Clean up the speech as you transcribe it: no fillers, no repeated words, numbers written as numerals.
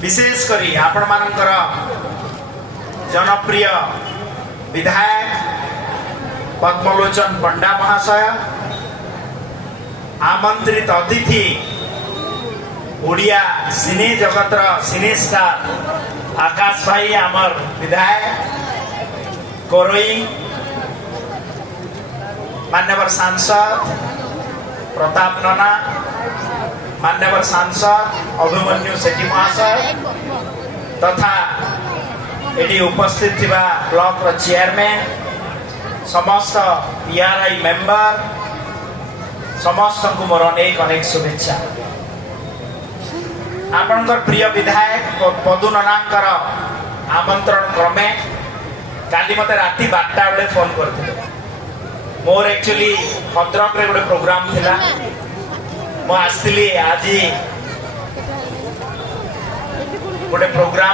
विशेष करी आपण मानकर जनप्रिय विधायक पद्मलोचन पंडा महाशय, आमंत्रित अतिथि ओडिया सिने जगतर सिने स्टार आकाश भाई आमर विधायक कोरोई, मान्यवर सांसद प्रताप नना, मान्यवर सांसद अभिमन्यु सेठी महाशय तथा एटी उपस्थित थिबा ब्लॉक रो चेयरमैन, समस्त पीआरआई मेंबर, समस्त को मोर अनेक अनेक शुभेच्छा। आपनकर प्रिय विधायक पदु ननांकर आमंत्रण क्रमे काली मते राति 12टा बेले फोन करथिले। मोर एक्चुअली भद्रक रे गोटे प्रोग्राम थिला, मो आस्तिली आज गोटे प्रोग्राम